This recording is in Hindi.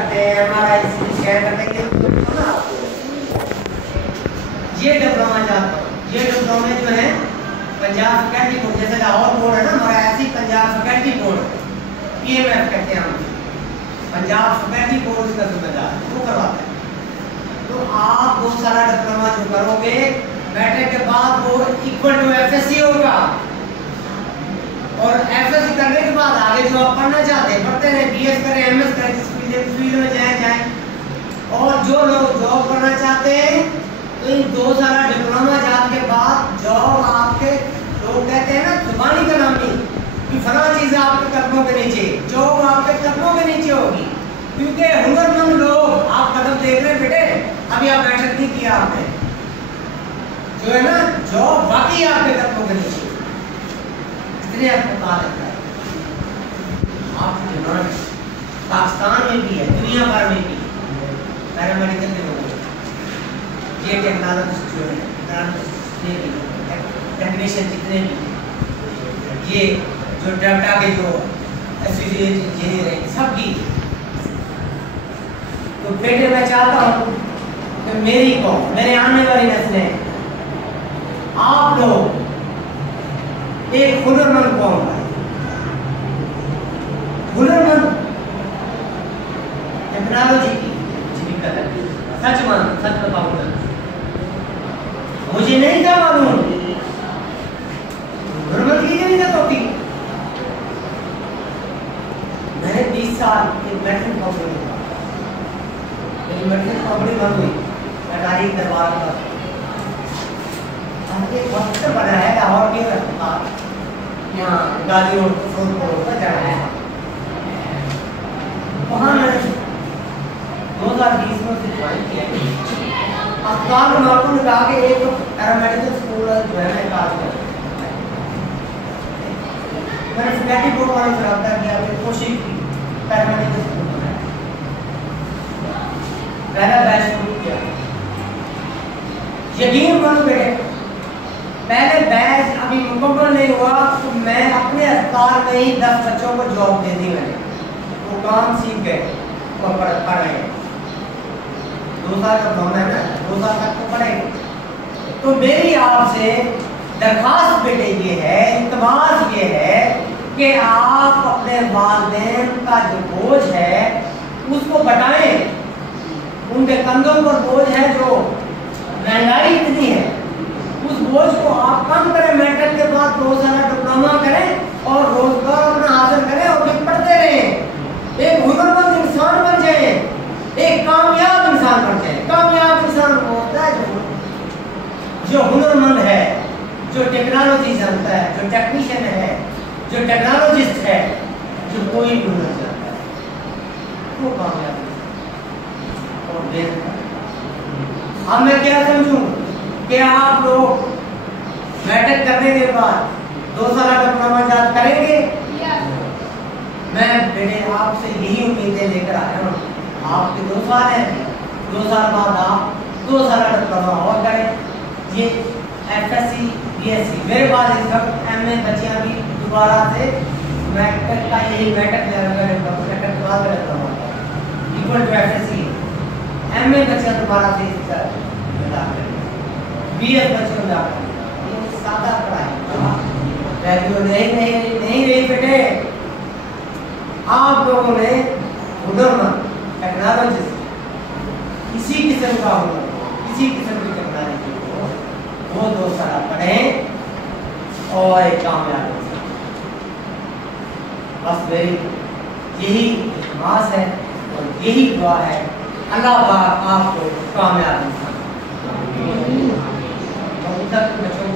करते हैं, MRI स्कैन करते हैं, ये डिप्लोमा चाहता हूँ। ये डिप्लोमे जो है पंजाब फैकल्टी बोर्ड, जैसे लाहौर बोर्ड है ना हमारा, ऐसी पंजाब फैकल्टी बोर्ड PMF कहते हैं हम, पंजाब फैकल्टी बोर्ड इसका जिम्मेदार वो करवाता है। तो आप वो सारा डिप्लोमा जो करोगे मैट्रिक के बाद वो इक्वल टू FSC होगा, और FSC करने के बाद आगे जो आप पढ़ना चाहते हैं पढ़ते रहे, BS करें, MS करें, जिस फील्ड में जाएं। और जो लोग जॉब करना चाहते हैं तो इन 2 साल डिप्लोमा जाने के बाद जॉब आपके, लोग कहते हैं ना जुबानी का नाम नहीं कि फला चीज़ आपके कदमों के नीचे, जॉब आपके कदमों के नीचे होगी। क्योंकि हुनरमंद लोग, आप कदम देख रहे हैं बेटे, अभी आप मैट्रिक नहीं किया आपने, जो है ना जॉब बाकी आपके कदमों के नीचे, इसलिए आपको कहा लगता है आपकी डिमांड पाकिस्तान में भी है, दुनिया भर में भी पैरामेडिकल के लोग, ये टेक्नोलॉजिस्ट जो है, टेक्नीशियन जितने भी, ये जो डाटा के जो एसोसिएट इंजीनियर है सबकी। तो बेटे मैं चाहता हूँ कि मेरी कौम, मेरे आने वाली नस्लें, आप लोग एक हुनरमंद कौम है, हुनरमंद टेक्नोलॉजी की सच बताऊंगा, मुझे नहीं था मालूम, हुनरमंद की नहीं था होती। मैंने 20 साल एक मैट्रिक कंपनी, मैट्रिक कंपनी बंद हुई, अटारी दरबार पर एक हॉस्पिटल बना है लाहौर के अस्पताल, यहाँ गाजी रोड पर जाना है, वहाँ मैंने 2020 में से ज्वाइन किया। अस्पताल में नौकरी लगा के एक पैरामेडिकल स्कूल जो है मैं काज कर, मैंने फैकल्टी बोर्ड वालों से रब्ता किया, कोशिश की पैरामेडिकल स्कूल बनाया, पहला बैच शुरू किया। यकीन मानो बेटे, पहले बैच अभी मुकम्मल नहीं हुआ तो मैं अपने अस्पताल में ही 10 बच्चों को जॉब दे दी मैंने, वो काम सीख गए, वो पढ़ रहे हैं। 2 साल का काम है ना, 2 साल तक तो पढ़ेंगे। तो मेरी आपसे दरखास्त बेटे ये है, इल्तमास ये है कि आप अपने वालिदैन का जो बोझ है उसको बटाएं, उनके कंधों पर बोझ है, जो महंगाई इतनी है उस बोझ को आप कम करें। मैट्रिक के बाद 2 साल डिप्लोमा करें और रोजगार अपना हासिल करें और फिर पढ़ते रहें, एक हुनरमंद इंसान बन जाए, एक कामयाब इंसान बन जाए। कामयाब इंसान वो होता है जो हुनरमंद है, जो टेक्नोलॉजी जानता है, जो टेक्नीशियन है, जो टेक्नोलॉजिस्ट है, जो कोई भी हुनर जानता है, वो कामयाब है। अब मैं क्या समझूं कि आप लोग मैट्रिक करने के बाद 2 साल डिप्लोमा जात करेंगे। मैं बेटे आपसे यही उम्मीदें लेकर आया हूँ, आपके 2 साल हैं, 2 साल बाद आप 2 साल डिप्लोमा और करें। ये FSC BSc मेरे पास इस वक्त MA बच्चियाँ भी दोबारा से मैट्रिक का यही मैट्रिक के बाद diploma equal to FSC, MA बच्चियाँ दोबारा से BS बच्चों में सादा पढ़ाई नहीं रही बेटे। आप लोगों ने हुनरमंद टेक्नोलॉजिस्ट किसी किस्म का हुनर, किसी किस्म की टेक्नोलॉजी को वो 2 साल पढ़ें और एक कामयाब हो सकें। बस मेरी यही इल्तमास है और यही दुआ है, अल्लाह पाक आपको कामयाब इंसान बच्चों